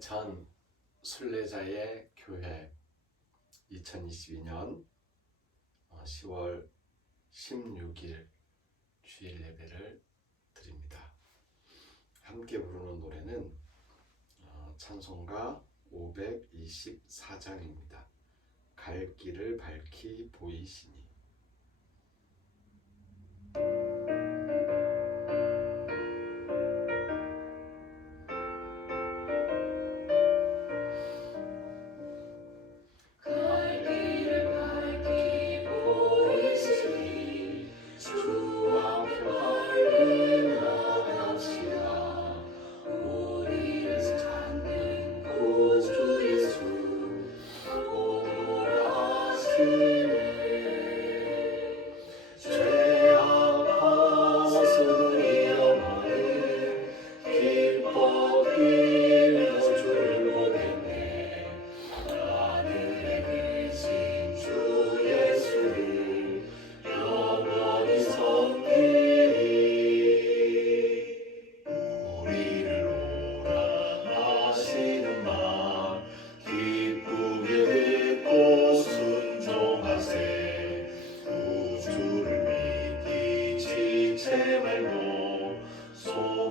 전 순례자의 교회 2022년 10월 16일 주일 예배를 드립니다. 함께 부르는 노래는 찬송가 524장입니다. 갈 길을 밝히 보이시니.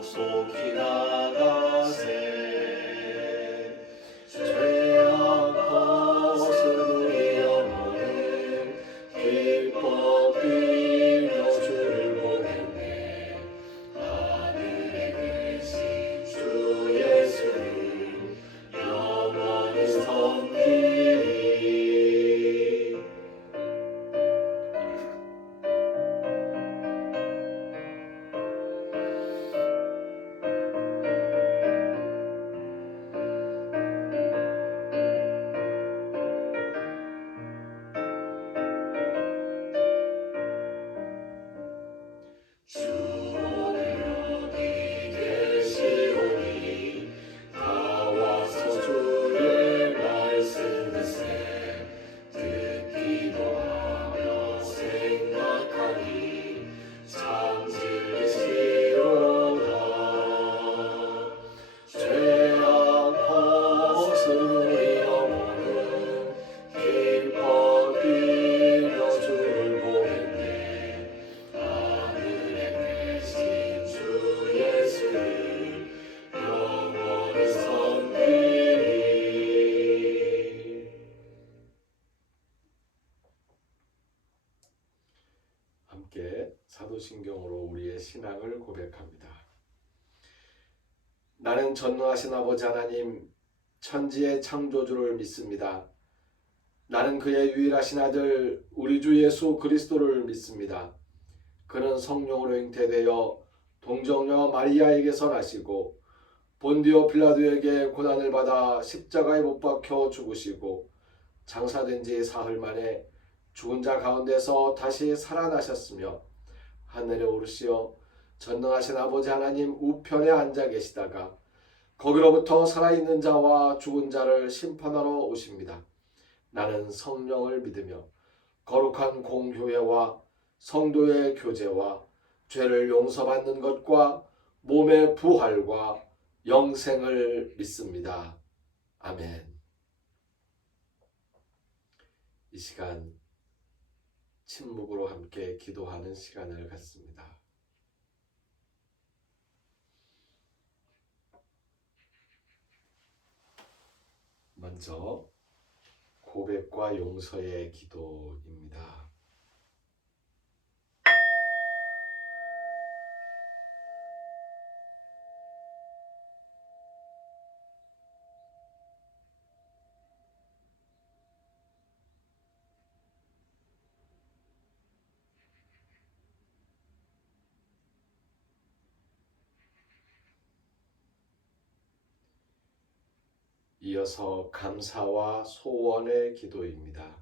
속히 나가세. 죄악 벗은 영혼은 기뻐 뛰며 주를 보겠네. 하늘에 계신 주 예수를 영원히 섬기리. 함께 사도신경으로 우리의 신앙을 고백합니다. 나는 전능하신 아버지 하나님, 천지의 창조주를 믿습니다. 나는 그의 유일하신 아들 우리 주 예수 그리스도를 믿습니다. 그는 성령으로 잉태되어 동정녀 마리아에게서 나시고 본디오 빌라도에게 고난을 받아 십자가에 못 박혀 죽으시고 장사된 지 사흘 만에 죽은 자 가운데서 다시 살아나셨으며 하늘에 오르시어 전능하신 아버지 하나님 우편에 앉아 계시다가 거기로부터 살아있는 자와 죽은 자를 심판하러 오십니다. 나는 성령을 믿으며 거룩한 공교회와 성도의 교제와 죄를 용서받는 것과 몸의 부활과 영생을 믿습니다. 아멘. 이 시간 침묵으로 함께 기도하는 시간을 갖습니다. 먼저 고백과 용서의 기도입니다. 이어서 감사와 소원의 기도입니다.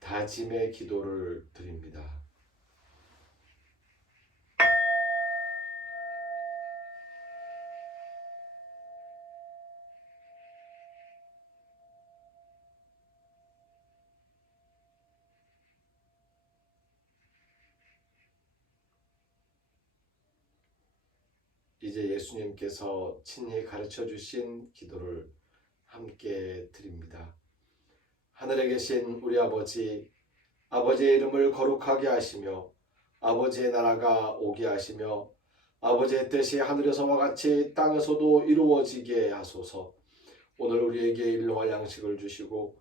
다짐의 기도를 드립니다. 이제 예수님께서 친히 가르쳐 주신 기도를 함께 드립니다. 하늘에 계신 우리 아버지, 아버지의 이름을 거룩하게 하시며 아버지의 나라가 오게 하시며 아버지의 뜻이 하늘에서와 같이 땅에서도 이루어지게 하소서. 오늘 우리에게 일용할 양식을 주시고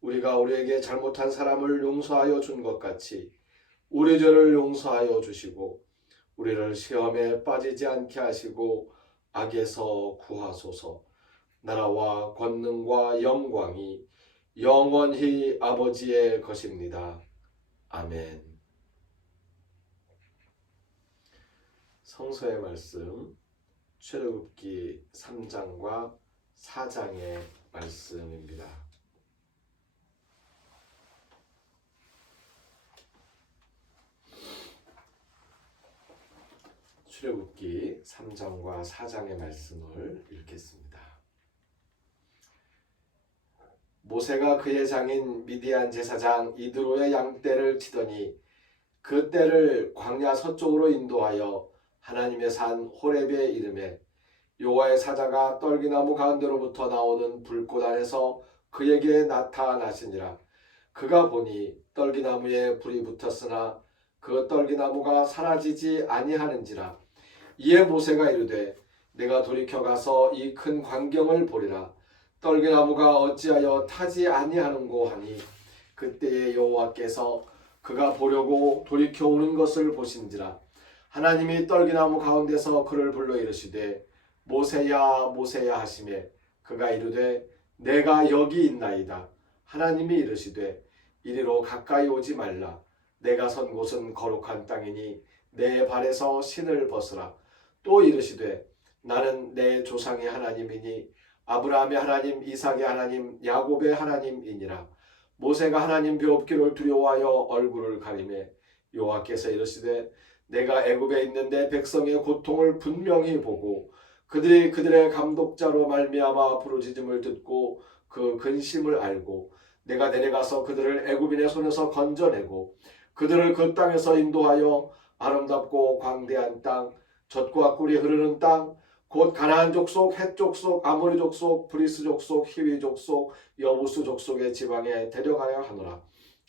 우리가 우리에게 잘못한 사람을 용서하여 준 것 같이 우리 죄를 용서하여 주시고 우리를 시험에 빠지지 않게 하시고 악에서 구하소서. 나라와 권능과 영광이 영원히 아버지의 것입니다. 아멘. 성서의 말씀 출애굽기 3장과 4장의 말씀입니다. 출애굽기 3장과 4장의 말씀을 읽겠습니다. 모세가 그의 장인 미디안 제사장 이드로의 양떼를 치더니 그 떼를 광야 서쪽으로 인도하여 하나님의 산 호렙에 이르매 여호와의 사자가 떨기나무 가운데로부터 나오는 불꽃 안에서 그에게 나타나시니라. 그가 보니 떨기나무에 불이 붙었으나 그 떨기나무가 사라지지 아니하는지라. 이에 모세가 이르되 내가 돌이켜 가서 이 큰 광경을 보리라. 떨기나무가 어찌하여 타지 아니하는고 하니 그때에 여호와께서 그가 보려고 돌이켜 오는 것을 보신지라. 하나님이 떨기나무 가운데서 그를 불러 이르시되 모세야 모세야 하시매 그가 이르되 내가 여기 있나이다. 하나님이 이르시되 이리로 가까이 오지 말라. 내가 선 곳은 거룩한 땅이니 내 발에서 신을 벗으라. 또 이르시되 나는 내 조상의 하나님이니 아브라함의 하나님, 이삭의 하나님, 야곱의 하나님이니라. 모세가 하나님 배웁기를 두려워하여 얼굴을 가리매 여호와께서 이르시되 내가 애굽에 있는 내 백성의 고통을 분명히 보고 그들이 그들의 감독자로 말미암아 부르짖음을 듣고 그 근심을 알고 내가 내려가서 그들을 애굽인의 손에서 건져내고 그들을 그 땅에서 인도하여 아름답고 광대한 땅, 젖과 꿀이 흐르는 땅, 곧 가나안 족속, 헷 족속, 아모리 족속, 브리스 족속, 히위 족속, 여부수 족속의 지방에 데려가야 하노라.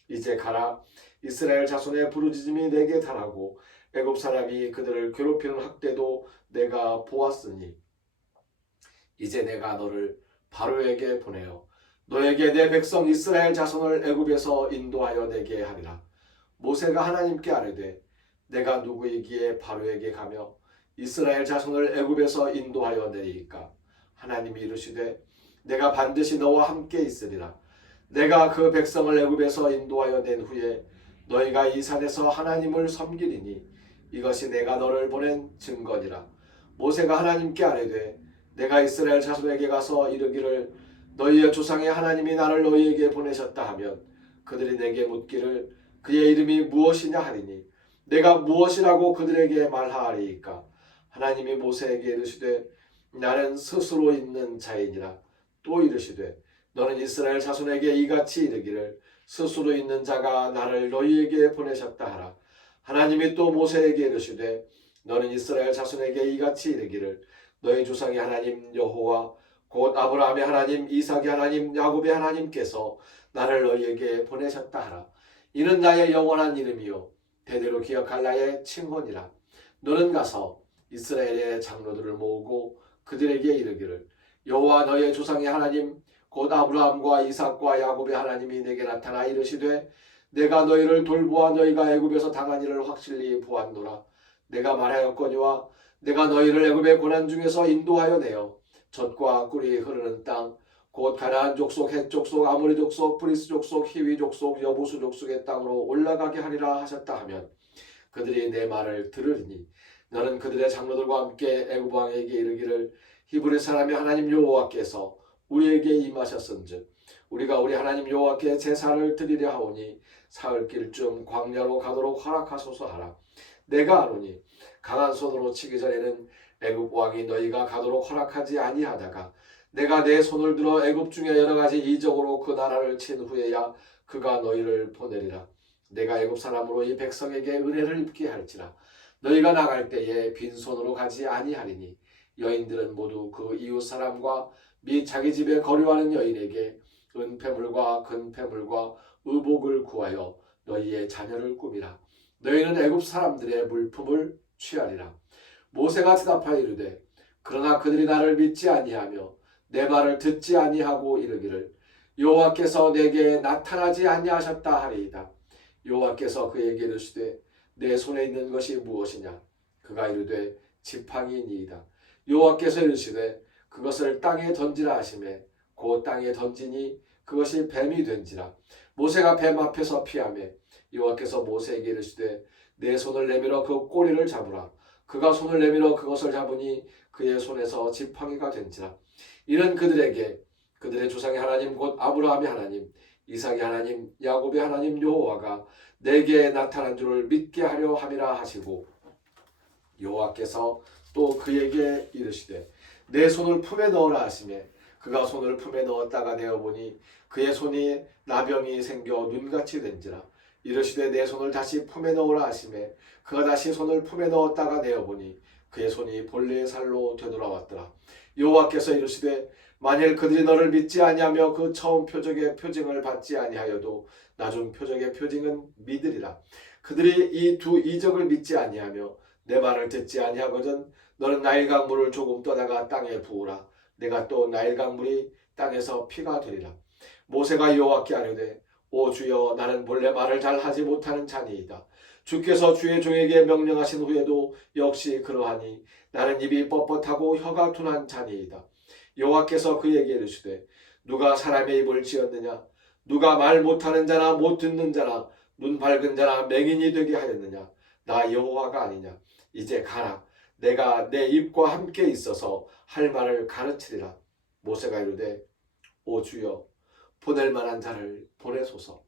이제 가라. 이스라엘 자손의 부르짖음이 내게 달하고 애굽 사람이 그들을 괴롭히는 학대도 내가 보았으니 이제 내가 너를 바로에게 보내어 너에게 내 백성 이스라엘 자손을 애굽에서 인도하여 내게 하리라. 모세가 하나님께 아뢰되 내가 누구이기에 바로에게 가며 이스라엘 자손을 애굽에서 인도하여 내리이까. 하나님이 이르시되 내가 반드시 너와 함께 있으리라. 내가 그 백성을 애굽에서 인도하여 낸 후에 너희가 이 산에서 하나님을 섬기리니 이것이 내가 너를 보낸 증거니라. 모세가 하나님께 아뢰되 내가 이스라엘 자손에게 가서 이르기를 너희의 조상의 하나님이 나를 너희에게 보내셨다 하면 그들이 내게 묻기를 그의 이름이 무엇이냐 하리니 내가 무엇이라고 그들에게 말하리이까. 하나님이 모세에게 이르시되 나는 스스로 있는 자이니라. 또 이르시되 너는 이스라엘 자손에게 이같이 이르기를 스스로 있는 자가 나를 너희에게 보내셨다 하라. 하나님이 또 모세에게 이르시되 너는 이스라엘 자손에게 이같이 이르기를 너희 조상의 하나님 여호와 곧 아브라함의 하나님, 이삭의 하나님, 야곱의 하나님께서 나를 너희에게 보내셨다 하라. 이는 나의 영원한 이름이요 대대로 기억할 나의 칭호니라. 너는 가서 이스라엘의 장로들을 모으고 그들에게 이르기를 여호와 너희의 조상의 하나님 곧 아브라함과 이삭과 야곱의 하나님이 내게 나타나 이르시되 내가 너희를 돌보아 너희가 애굽에서 당한 일을 확실히 보았노라. 내가 말하였거니와 내가 너희를 애굽의 고난 중에서 인도하여 내어 젖과 꿀이 흐르는 땅 곧 가나안 족속, 헷 족속, 아모리 족속, 브리스 족속, 히위 족속, 여부수 족속의 땅으로 올라가게 하리라 하셨다 하면 그들이 내 말을 들으리니 너는 그들의 장로들과 함께 애굽 왕에게 이르기를 히브리 사람의 하나님 여호와께서 우리에게 임하셨은즉 우리가 우리 하나님 여호와께 제사를 드리려 하오니 사흘길쯤 광야로 가도록 허락하소서 하라. 내가 아노니 강한 손으로 치기 전에는 애굽 왕이 너희가 가도록 허락하지 아니하다가 내가 내 손을 들어 애굽 중에 여러 가지 이적으로 그 나라를 친 후에야 그가 너희를 보내리라. 내가 애굽 사람으로 이 백성에게 은혜를 입게 할지라. 너희가 나갈 때에 빈손으로 가지 아니하리니 여인들은 모두 그 이웃 사람과 및 자기 집에 거류하는 여인에게 은폐물과 금폐물과 의복을 구하여 너희의 자녀를 꾸미라. 너희는 애굽 사람들의 물품을 취하리라. 모세가 대답하여 이르되 그러나 그들이 나를 믿지 아니하며 내 말을 듣지 아니하고 이르기를 여호와께서 내게 나타나지 아니하셨다 하리이다. 여호와께서 그에게 이르시되 내 손에 있는 것이 무엇이냐? 그가 이르되 지팡이니이다. 여호와께서 이르시되 그것을 땅에 던지라 하시매 곧 땅에 던지니 그것이 뱀이 된지라. 모세가 뱀 앞에서 피하매 여호와께서 모세에게 이르시되 내 손을 내밀어 그 꼬리를 잡으라. 그가 손을 내밀어 그것을 잡으니 그의 손에서 지팡이가 된지라. 이는 그들에게 그들의 조상의 하나님 곧 아브라함의 하나님 이삭의 하나님 야곱의 하나님 여호와가 내게 나타난 줄을 믿게 하려 함이라 하시고 여호와께서 또 그에게 이르시되 내 손을 품에 넣으라 하시매 그가 손을 품에 넣었다가 내어보니 그의 손이 나병이 생겨 눈같이 된지라. 이르시되 내 손을 다시 품에 넣으라 하시매 그가 다시 손을 품에 넣었다가 내어보니 그의 손이 본래의 살로 되돌아왔더라. 여호와께서 이르시되 만일 그들이 너를 믿지 아니하며 그 처음 표적의 표징을 받지 아니하여도 나중 표적의 표징은 믿으리라. 그들이 이 두 이적을 믿지 아니하며 내 말을 듣지 아니하거든 너는 나일강 물을 조금 떠다가 땅에 부으라. 내가 또 나일강 물이 땅에서 피가 되리라. 모세가 여호와께 아뢰되 오 주여 나는 본래 말을 잘 하지 못하는 자니이다. 주께서 주의 종에게 명령하신 후에도 역시 그러하니 나는 입이 뻣뻣하고 혀가 둔한 자니이다. 여호와께서 그에게 이르시되 누가 사람의 입을 지었느냐? 누가 말 못하는 자나 못 듣는 자나 눈 밝은 자나 맹인이 되게 하였느냐? 나 여호와가 아니냐? 이제 가라. 내가 내 입과 함께 있어서 할 말을 가르치리라. 모세가 이르되 오 주여 보낼 만한 자를 보내소서.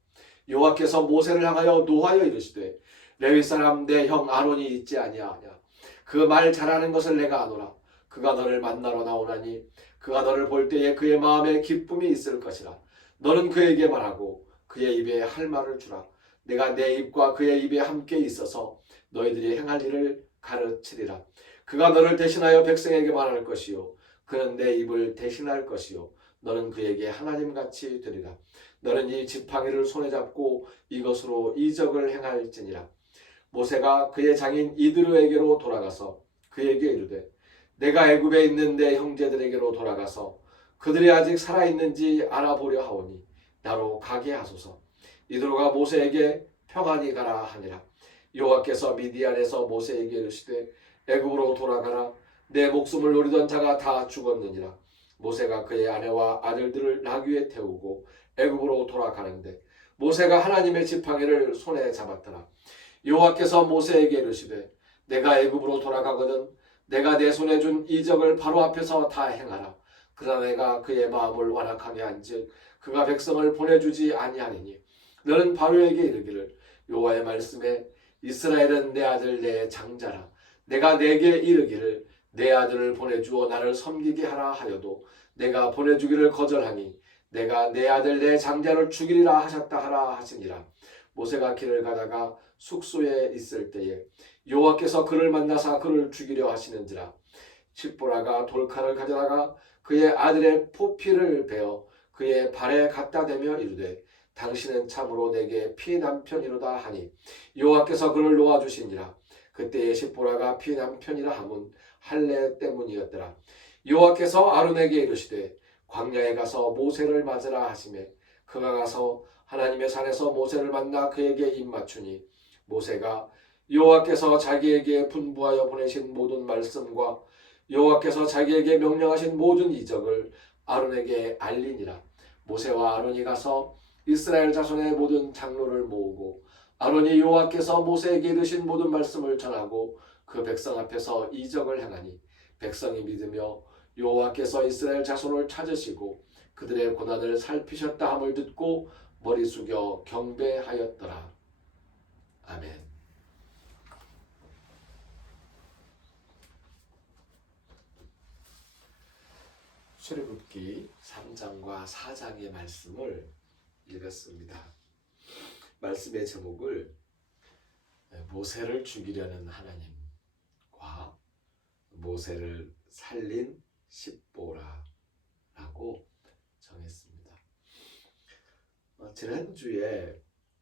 여호와께서 모세를 향하여 노하여 이르시되 레위 사람 내 형 아론이 있지 아니하냐? 그 말 잘하는 것을 내가 아노라. 그가 너를 만나러 나오나니 그가 너를 볼 때에 그의 마음에 기쁨이 있을 것이라. 너는 그에게 말하고 그의 입에 할 말을 주라. 내가 내 입과 그의 입에 함께 있어서 너희들이 행할 일을 가르치리라. 그가 너를 대신하여 백성에게 말할 것이요 그는 내 입을 대신할 것이요 너는 그에게 하나님같이 되리라. 너는 이 지팡이를 손에 잡고 이것으로 이적을 행할지니라. 모세가 그의 장인 이드로에게로 돌아가서 그에게 이르되 내가 애굽에 있는 내 형제들에게로 돌아가서 그들이 아직 살아있는지 알아보려 하오니 나로 가게 하소서. 이드로가 모세에게 평안히 가라 하니라. 여호와께서 미디안에서 모세에게 이르시되 애굽으로 돌아가라. 내 목숨을 노리던 자가 다 죽었느니라. 모세가 그의 아내와 아들들을 나귀에 태우고 애굽으로 돌아가는데 모세가 하나님의 지팡이를 손에 잡았더라. 여호와께서 모세에게 이르시되 내가 애굽으로 돌아가거든 내가 내 손에 준 이적을 바로 앞에서 다 행하라. 그러나 내가 그의 마음을 완악하게 한즉 그가 백성을 보내주지 아니하리니 너는 바로에게 이르기를 여호와의 말씀에 이스라엘은 내 아들 내 장자라. 내가 내게 이르기를 내 아들을 보내주어 나를 섬기게 하라 하여도 내가 보내주기를 거절하니 내가 내 아들 내 장자를 죽이리라 하셨다 하라 하시니라. 모세가 길을 가다가 숙소에 있을 때에 여호와께서 그를 만나사 그를 죽이려 하시는지라. 십보라가 돌칼을 가져다가 그의 아들의 포피를 베어 그의 발에 갖다 대며 이르되 당신은 참으로 내게 피남편이로다 하니 여호와께서 그를 놓아주시니라. 그때에 십보라가 피남편이라 함은 할례 때문이었더라. 여호와께서 아론에게 이르시되 광야에 가서 모세를 맞으라 하시매 그가 가서 하나님의 산에서 모세를 만나 그에게 입맞추니 모세가 여호와께서 자기에게 분부하여 보내신 모든 말씀과 여호와께서 자기에게 명령하신 모든 이적을 아론에게 알리니라. 모세와 아론이 가서 이스라엘 자손의 모든 장로를 모으고 아론이 여호와께서 모세에게 이르신 모든 말씀을 전하고 그 백성 앞에서 이적을 행하니 백성이 믿으며 여호와께서 이스라엘 자손을 찾으시고 그들의 고난을 살피셨다 함을 듣고 머리 숙여 경배하였더라. 아멘. 출애굽기 3장과 4장의 말씀을 읽었습니다. 말씀의 제목을 모세를 죽이려는 하나님, 모세를 살린 십보라라고 정했습니다. 지난주에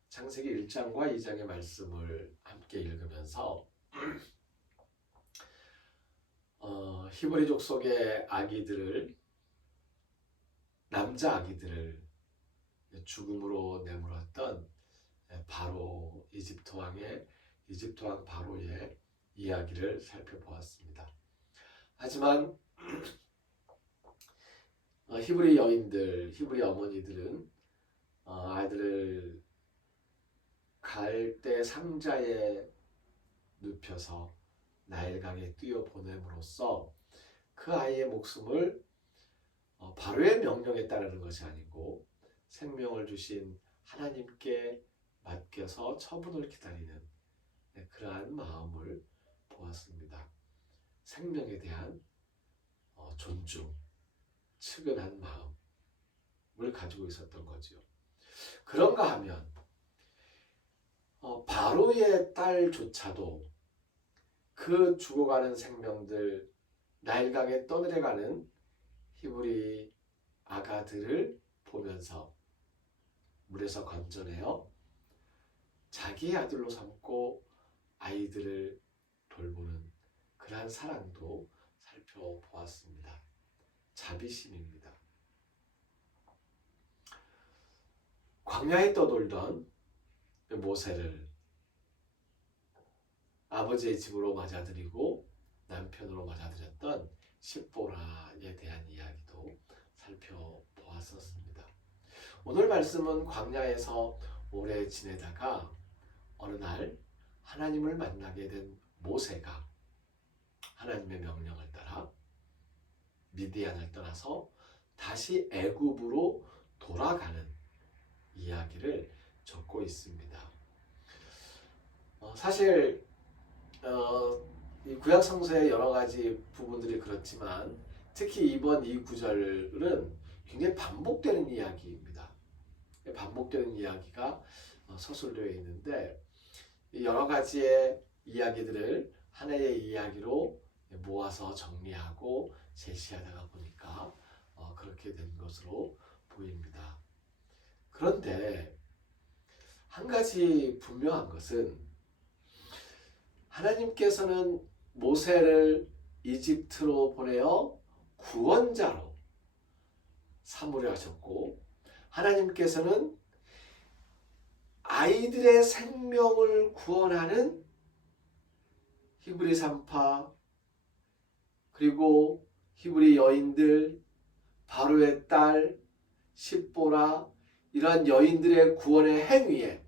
창세기 1장과 2장의 말씀을 함께 읽으면서 히브리족 속의 아기들을, 남자 아기들을 죽음으로 내몰았던 바로 이집트 왕 바로의 이야기를 살펴보았습니다. 하지만 히브리 여인들, 히브리 어머니들은 아이들을 갈대 상자에 눕혀서 나일강에 뛰어 보냄으로써 그 아이의 목숨을 바로의 명령에 따르는 것이 아니고 생명을 주신 하나님께 맡겨서 처분을 기다리는 그러한 마음을 보았습니다. 생명에 대한 존중, 측은한 마음을 가지고 있었던 거지요. 그런가 하면 바로의 딸조차도 그 죽어가는 생명들, 나일강에 떠내려가는 히브리 아가들을 보면서 물에서 건져내어 자기의 아들로 삼고 아이들을 돌보는 그러한 사랑도 살펴보았습니다. 자비심입니다. 광야에 떠돌던 모세를 아버지의 집으로 맞아들이고 남편으로 맞아들였던 십보라에 대한 이야기도 살펴보았었습니다. 오늘 말씀은 광야에서 오래 지내다가 어느 날 하나님을 만나게 된 모세가 하나님의 명령을 따라 미디안을 떠나서 다시 애굽으로 돌아가는 이야기를 적고 있습니다. 사실 이 구약 성서의 여러 가지 부분들이 그렇지만 특히 이번 이 구절은 굉장히 반복되는 이야기입니다. 반복되는 이야기가 서술되어 있는데 여러 가지의 이야기들을 하나의 이야기로 모아서 정리하고 제시하다가 보니까 그렇게 된 것으로 보입니다. 그런데 한 가지 분명한 것은 하나님께서는 모세를 이집트로 보내어 구원자로 삼으려 하셨고 하나님께서는 아이들의 생명을 구원하는 히브리 산파 그리고 히브리 여인들, 바로의 딸, 십보라 이러한 여인들의 구원의 행위에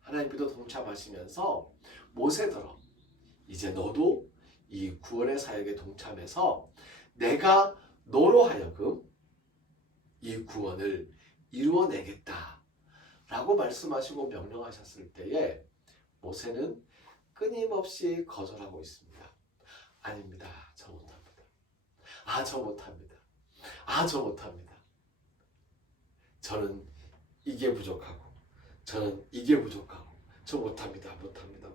하나님께서 동참하시면서 모세더러 이제 너도 이 구원의 사역에 동참해서 내가 너로 하여금 이 구원을 이루어내겠다 라고 말씀하시고 명령하셨을 때에 모세는 끊임없이 거절하고 있습니다. 아닙니다. 저 못합니다. 저 못합니다. 저 못합니다. 저는 이게 부족하고 저는 이게 부족하고 저 못합니다. 못합니다.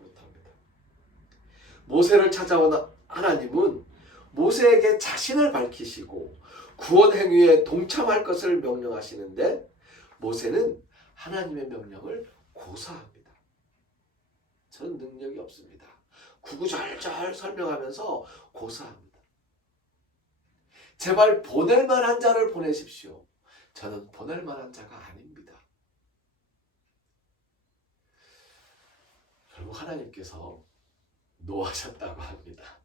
모세를 찾아온 하나님은 모세에게 자신을 밝히시고 구원 행위에 동참할 것을 명령하시는데 모세는 하나님의 명령을 고사합니다. 저는 능력이 없습니다. 구구절절 설명하면서 고사합니다. 제발 보낼 만한 자를 보내십시오. 저는 보낼 만한 자가 아닙니다. 결국 하나님께서 노하셨다고 합니다.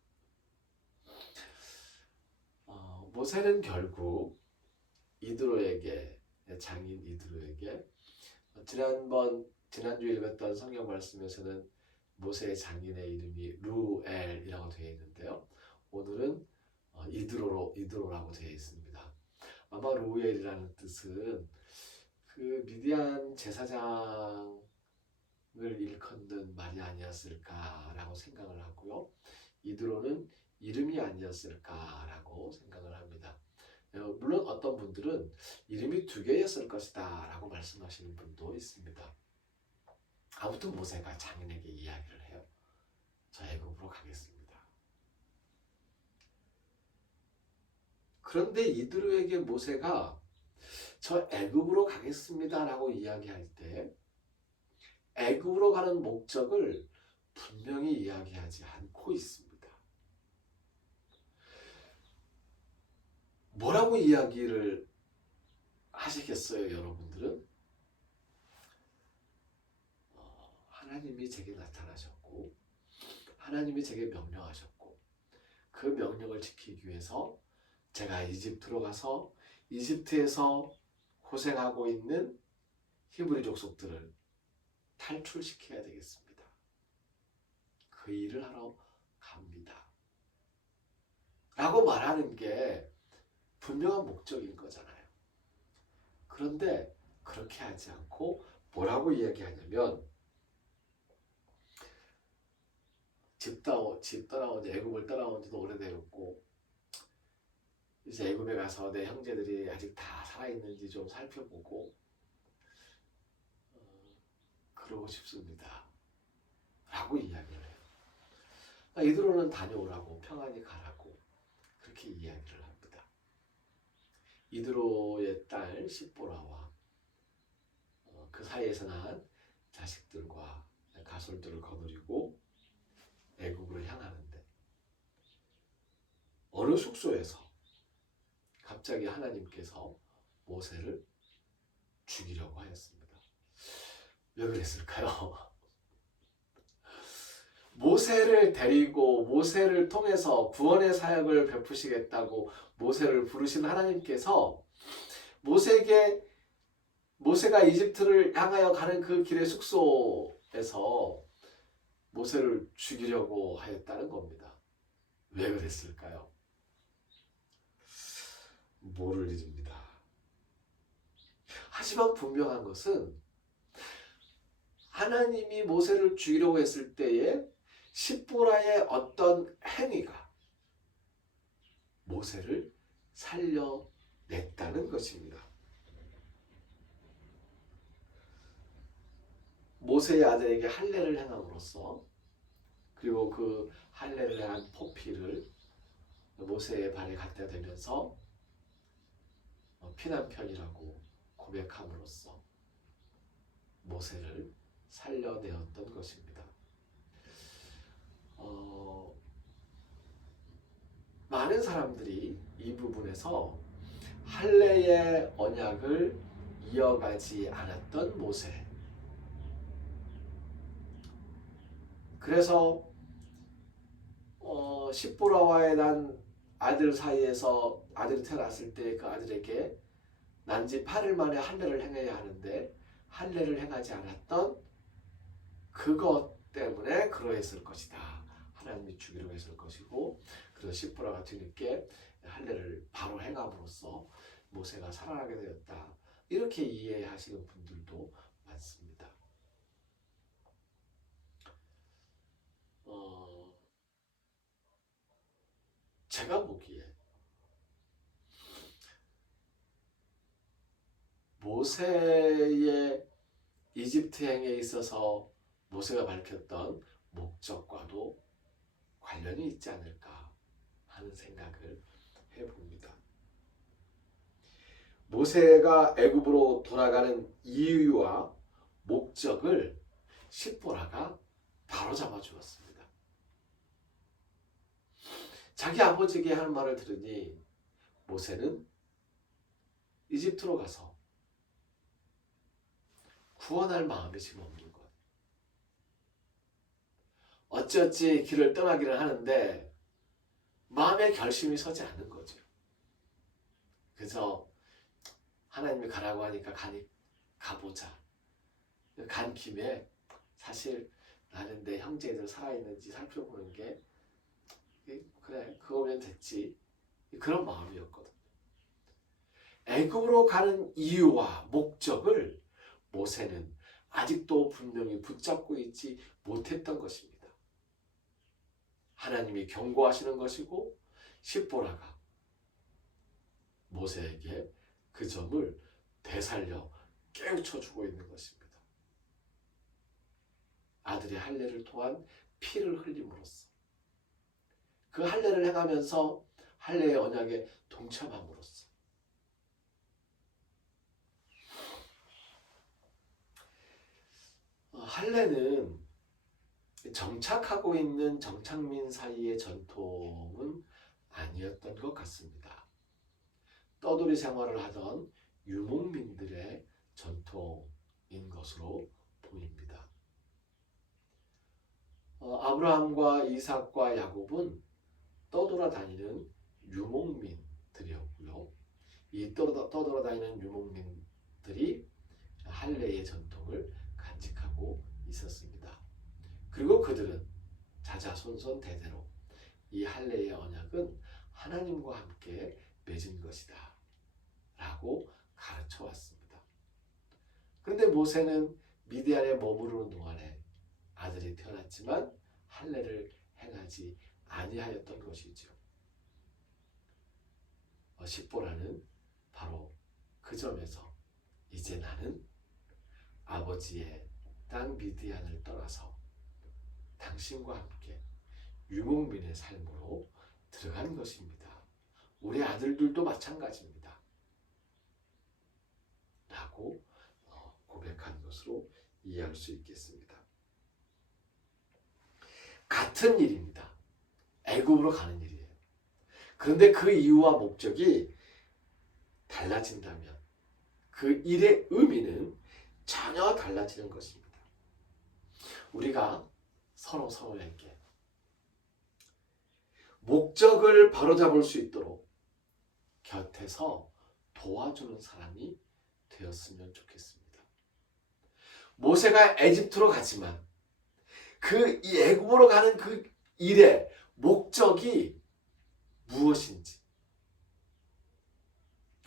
모세는 결국 이드로에게, 장인 이드로에게 지난주 읽었던 성경 말씀에서는 모세의 장인의 이름이 루엘이라고 되어 있는데요. 오늘은 이드로라고 되어 있습니다. 아마 루엘이라는 뜻은 그 미디안 제사장을 일컫는 말이 아니었을까라고 생각을 하고요. 이드로는 이름이 아니었을까라고 생각을 합니다. 물론 어떤 분들은 이름이 2개였을 것이다 라고 말씀하시는 분도 있습니다. 아무튼 모세가 장인에게 이야기를 해요. 저 애굽으로 가겠습니다. 그런데 이드로에게 모세가 저 애굽으로 가겠습니다라고 이야기할 때 애굽으로 가는 목적을 분명히 이야기하지 않고 있습니다. 뭐라고 이야기를 하시겠어요, 여러분들은? 하나님이 제게 나타나셨고 하나님이 제게 명령하셨고 그 명령을 지키기 위해서 제가 이집트로 가서 이집트에서 고생하고 있는 히브리 족속들을 탈출시켜야 되겠습니다. 그 일을 하러 갑니다. 라고 말하는 게 분명한 목적인 거잖아요. 그런데 그렇게 하지 않고 뭐라고 이야기하냐면 집 떠나온 지 애굽을 떠나온 지도 오래되었고 이제 애굽에 가서 내 형제들이 아직 다 살아있는지 좀 살펴보고 그러고 싶습니다. 라고 이야기를 해요. 이드로는 다녀오라고 평안히 가라고 그렇게 이야기를 합니다. 이드로의 딸 십보라와 그 사이에서 난 자식들과 가솔들을 거느리고 애굽으로 향하는데 어느 숙소에서 갑자기 하나님께서 모세를 죽이려고 하였습니다. 왜 그랬을까요? 모세를 데리고 모세를 통해서 구원의 사역을 베푸시겠다고 모세를 부르신 하나님께서 모세가 이집트를 향하여 가는 그 길의 숙소에서 모세를 죽이려고 하였다는 겁니다. 왜 그랬을까요? 모를 일입니다. 하지만 분명한 것은 하나님이 모세를 죽이려고 했을 때에 십보라의 어떤 행위가 모세를 살려냈다는 것입니다. 모세의 아들에게 할례를 행함으로써 그리고 그 할례를 행한 포피를 모세의 발에 갖다 대면서 피난편이라고 고백함으로써 모세를 살려내었던 것입니다. 많은 사람들이 이 부분에서 할례의 언약을 이어가지 않았던 모세, 그래서 십보라와의 난 아들 사이에서 아들이 태어났을 때 그 아들에게 난지 8일 만에 할례를 행해야 하는데 할례를 행하지 않았던 그것 때문에 그러했을 것이다. 하나님이 죽이려고 했을 것이고 그래서 십보라가 뒤늦게 할례를 바로 행함으로써 모세가 살아나게 되었다. 이렇게 이해하시는 분들도 많습니다. 제가 보기에 모세의 이집트 행에 있어서 모세가 밝혔던 목적과도 관련이 있지 않을까 하는 생각을 해봅니다. 모세가 애굽으로 돌아가는 이유와 목적을 십보라가 바로잡아 주었습니다. 자기 아버지에게 하는 말을 들으니 모세는 이집트로 가서 구원할 마음이 지금 없는 것. 어찌어찌 길을 떠나기를 하는데 마음의 결심이 서지 않는 거죠. 그래서 하나님이 가라고 하니까 가보자. 간 김에 사실 나는 내 형제들 살아있는지 살펴보는 게 그래 그거면 됐지. 그런 마음이었거든요. 애굽으로 가는 이유와 목적을 모세는 아직도 분명히 붙잡고 있지 못했던 것입니다. 하나님이 경고하시는 것이고 십보라가 모세에게 그 점을 되살려 깨우쳐주고 있는 것입니다. 아들의 할례를 통한 피를 흘림으로써 그 할례를 행하면서 할례의 언약에 동참함으로써 할례는 정착하고 있는 정착민 사이의 전통은 아니었던 것 같습니다. 떠돌이 생활을 하던 유목민들의 전통인 것으로 보입니다. 아브라함과 이삭과 야곱은 떠돌아다니는 유목민들이었고요. 이 떠돌아다니는 유목민들이 할례의 전통을 간직하고 있었습니다. 그리고 그들은 자자손손 대대로 이 할례의 언약은 하나님과 함께 맺은 것이다 라고 가르쳐 왔습니다. 그런데 모세는 미디안에 머무르는 동안에 아들이 태어났지만 할례를 행하지 아니하였던 것이죠. 십보라는 바로 그 점에서 이제 나는 아버지의 땅 미디안을 떠나서 당신과 함께 유목민의 삶으로 들어간 것입니다. 우리 아들들도 마찬가지입니다. 라고 고백한 것으로 이해할 수 있겠습니다. 같은 일입니다. 애굽으로 가는 일이에요. 그런데 그 이유와 목적이 달라진다면 그 일의 의미는 전혀 달라지는 것입니다. 우리가 서로에게 목적을 바로잡을 수 있도록 곁에서 도와주는 사람이 되었으면 좋겠습니다. 모세가 에집트로 가지만 이 애굽으로 가는 그 일의 목적이 무엇인지,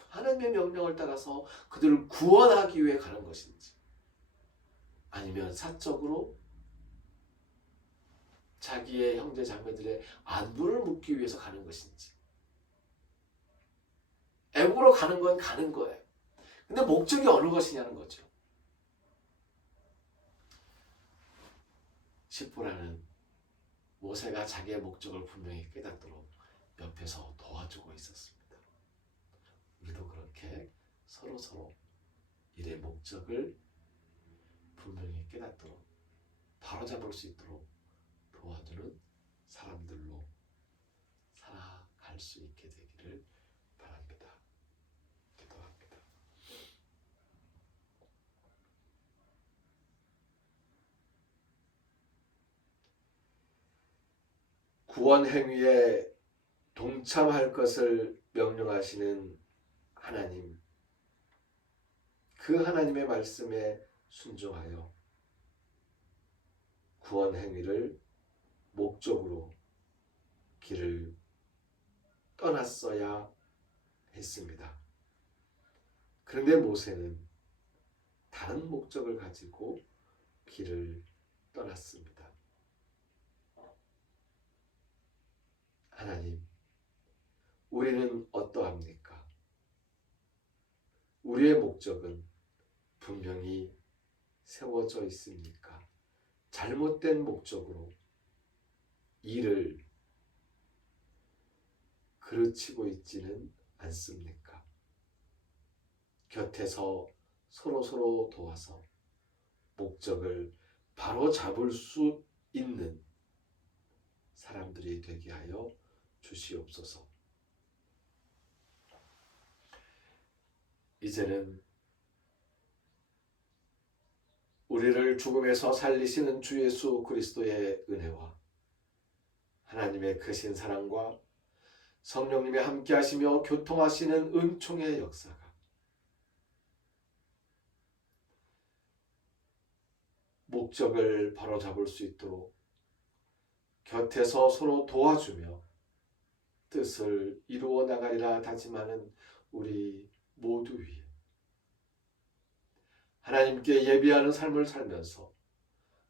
하나님의 명령을 따라서 그들을 구원하기 위해 가는 것인지, 아니면 사적으로 자기의 형제 자매들의 안부를 묻기 위해서 가는 것인지. 애굽으로 가는 건 가는 거예요. 근데 목적이 어느 것이냐는 거죠. 십보라는 모세가 자기의 목적을 분명히 깨닫도록 옆에서 도와주고 있었습니다. 우리도 그렇게 서로 일의 목적을 분명히 깨닫도록 바로잡을 수 있도록 도와주는 사람들로 살아갈 수 있게 되기를 바랍니다. 기도합니다. 구원 행위에 동참할 것을 명령하시는 하나님, 그 하나님의 말씀에 순종하여 구원 행위를 목적으로 길을 떠났어야 했습니다. 그런데 모세는 다른 목적을 가지고 길을 떠났습니다. 하나님, 우리는 어떠합니까? 우리의 목적은 분명히 세워져 있습니까? 잘못된 목적으로 일을 그르치고 있지는 않습니까? 곁에서 서로 도와서 목적을 바로 잡을 수 있는 사람들이 되게 하여 주시옵소서. 이제는 우리를 죽음에서 살리시는 주 예수 그리스도의 은혜와 하나님의 크신 사랑과 성령님의 함께하시며 교통하시는 은총의 역사가 목적을 바로잡을 수 있도록 곁에서 서로 도와주며 뜻을 이루어 나가리라 다짐하는 우리 모두 위에 하나님께 예비하는 삶을 살면서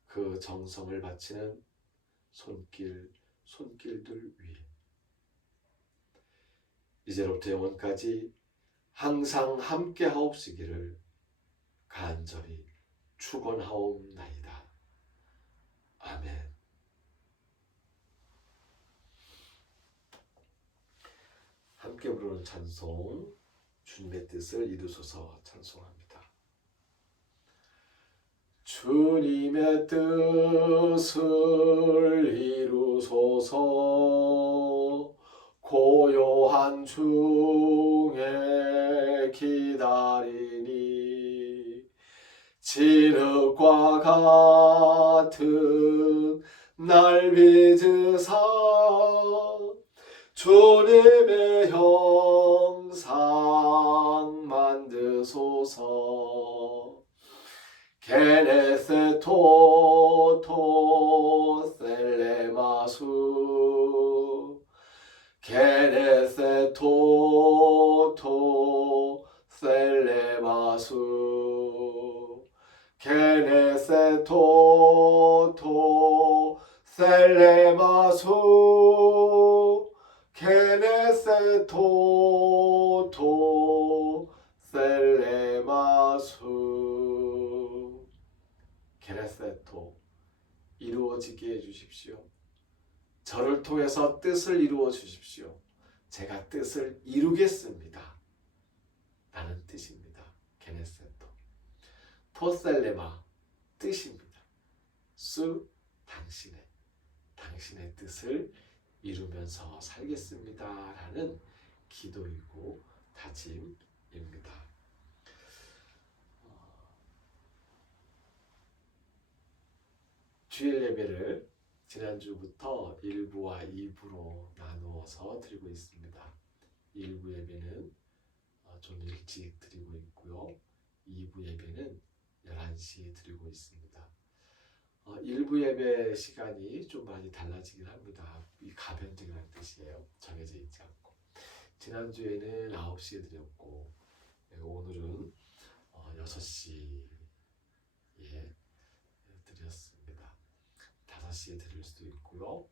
그 정성을 바치는 손길들 위에 이제로부터 영원까지 항상 함께 하옵시기를 간절히 축원하옵나이다. 아멘. 크게 부르는 찬송, 주님의 뜻을 이루소서 찬송합니다. 주님의 뜻을 이루소서 고요한 중에 기다리니 진흙과 같은 날 빚으사 주님의 형상 만드소서 게네세토토 셀레마수 게네세토토 셀레마수 게네세토토 셀레마수 게네세토토 셀레마수 게네세토 이루어지게 해주십시오. 저를 통해서 뜻을 이루어 주십시오. 제가 뜻을 이루겠습니다. 라는 뜻입니다. 게네세토 토셀레마 뜻입니다. 수 당신의 뜻을 이루면서 살겠습니다. 라는 기도이고 다짐입니다. 주일 예배를 지난주부터 1부와 2부로 나누어서 드리고 있습니다. 1부 예배는 좀 일찍 드리고 있고요. 2부 예배는 11시에 드리고 있습니다. 1부 예배 시간이 좀 많이 달라지긴 합니다. 이 가변적이라는 뜻이에요. 정해져 있지 않고. 지난주에는 9시에 드렸고 오늘은 6시에 드렸습니다. 5시에 드릴 수도 있고요.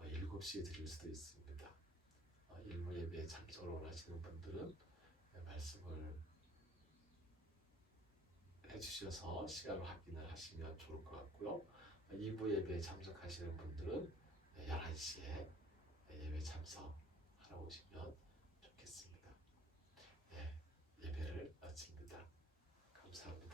7시에 드릴 수도 있습니다. 1부 예배에 참석을 원하시는 분들은 말씀을 해주셔서 시간을 확인을 하시면 좋을 것 같고요. 2부 예배에 참석하시는 분들은 11시에 예배 참석하러 오시면 좋겠습니다. 예배를 마칩니다. 감사합니다.